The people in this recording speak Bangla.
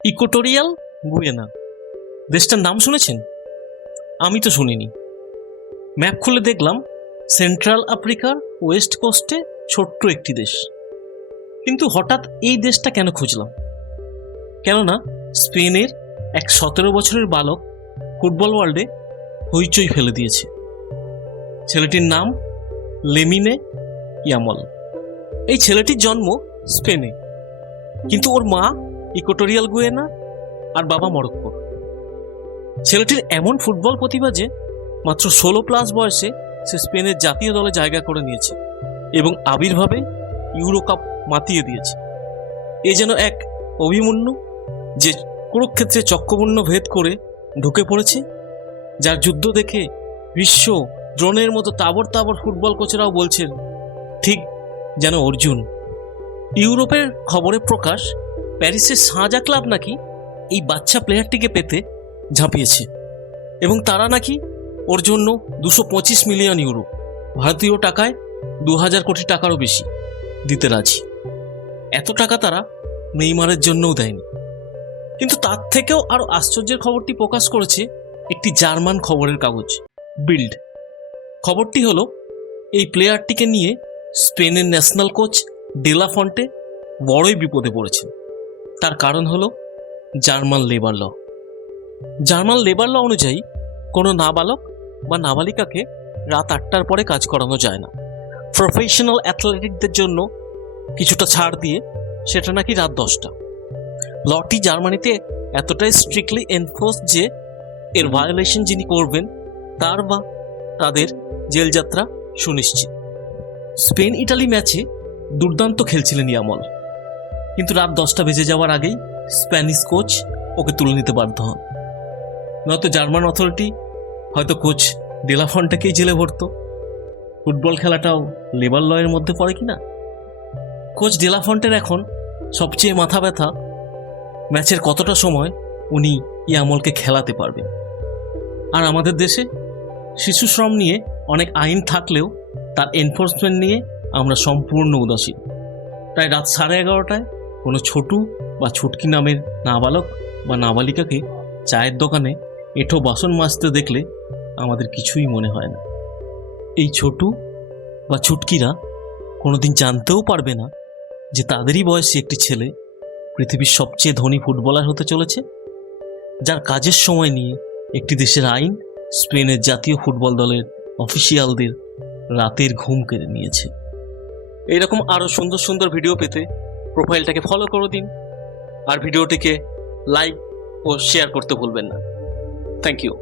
ইকুয়েটোরিয়াল গুয়েনা দেশটার নাম শুনেছেন? আমি তো শুনিনি। ম্যাপ খুলে দেখলাম সেন্ট্রাল আফ্রিকার ওয়েস্ট কোস্টে ছোট্ট একটি দেশ। কিন্তু হঠাৎ এই দেশটা কেন খুঁজলাম? কেননা স্পেনের এক 17 বছরের বালক ফুটবল ওয়ার্ল্ডে হইচই ফেলে দিয়েছে। ছেলেটির নাম লেমিনে ইয়ামাল। এই ছেলেটির জন্ম স্পেনে, কিন্তু ওর মা ইকুয়েটোরিয়াল গুয়েনা আর বাবা মরক্কোর। ছেলেটির এমন ফুটবল প্রতিভা যে মাত্র 16+ বয়সে সে স্পেনের জাতীয় দলে জায়গা করে নিয়েছে এবং আবির্ভাবে ইউরো কাপ মাতিয়ে দিয়েছে। এ যেন এক অভিমন্যু যে কুরুক্ষেত্রে চক্রবর্ণ ভেদ করে ঢুকে পড়েছে, যার যুদ্ধ দেখে বিশ্ব দ্রোণের মতো তাবর তাবর ফুটবল কোচেরাও বলছেন ঠিক যেন অর্জুন। ইউরোপের খবরে প্রকাশ, প্যারিসের সাঁজা ক্লাব নাকি এই বাচ্চা প্লেয়ারটিকে পেতে ঝাঁপিয়েছে এবং তারা নাকি ওর জন্য 225 মিলিয়ন ইউরো, ভারতীয় টাকায় 2000 কোটি টাকারও বেশি দিতে রাজি। এত টাকা তারা নেইমারের জন্যও দেয়নি। কিন্তু তার থেকেও আরো আশ্চর্যের খবরটি প্রকাশ করেছে একটি জার্মান খবরের কাগজ, বিল্ড। খবরটি হলো এই প্লেয়ারটিকে নিয়ে স্পেনের ন্যাশনাল কোচ ডেলা ফন্টে বড়ই বিপদে পড়েছেন। তার কারণ হলো German labour law. German labour law অনুযায়ী কোনো নাবালক বা নাবালিকাকে রাত 8টার পরে কাজ করানো যায় না। প্রফেশনাল অ্যাথলেটিকদের জন্য কিছুটা ছাড় দিয়ে সেটা নাকি রাত 10টা। লটি জার্মানিতে এতটাই স্ট্রিক্টলি এনফোর্স যে এর ভায়োলেশন যিনি করবেন তার বা তাদের জেলযাত্রা সুনিশ্চিত। স্পেন ইটালি ম্যাচে দুর্দান্ত খেলছিলেন ইয়ামল, কিন্তু রাত 10টা বেজে যাওয়ার আগেই স্প্যানিশ কোচ ওকে তুলে নিতে বাধ্য হন। নয়তো জার্মান অথরিটি হয়তো কোচ ডেলা ফন্টেকেই জেলে ভরত। ফুটবল খেলাটাও লেবার লয়ের মধ্যে পড়ে কিনা। কোচ ডেলা ফন্টের এখন সবচেয়ে মাথা ব্যথা ম্যাচের কতটা সময় উনি ইয়ামলকে খেলাতে পারবেন। আর আমাদের দেশে শিশু শ্রম নিয়ে অনেক আইন থাকলেও তার এনফোর্সমেন্ট নিয়ে আমরা সম্পূর্ণ উদাসীন। তাই রাত 11:30টায় কোনো ছোটু বা ছুটকি নামের নাবালক বা নাবালিকাকে চায়ের দোকানে এঁঠো বাসন মাজতে দেখলে আমাদের কিছুই মনে হয় না। এই ছোটু বা ছুটকিরা কোনোদিন জানতেও পারবে না যে তাদেরই বয়সী একটি ছেলে পৃথিবীর সবচেয়ে ধনী ফুটবলার হতে চলেছে, যার কাজের সময় নিয়ে একটি দেশের আইন স্পেনের জাতীয় ফুটবল দলের অফিসিয়ালদের রাতের ঘুম কেড়ে নিয়েছে। এইরকম আরও সুন্দর সুন্দর ভিডিও পেতে প্রোফাইলটাকে ফলো করে দিন, আর ভিডিওটিকে লাইক ও শেয়ার করতে ভুলবেন না। Thank you.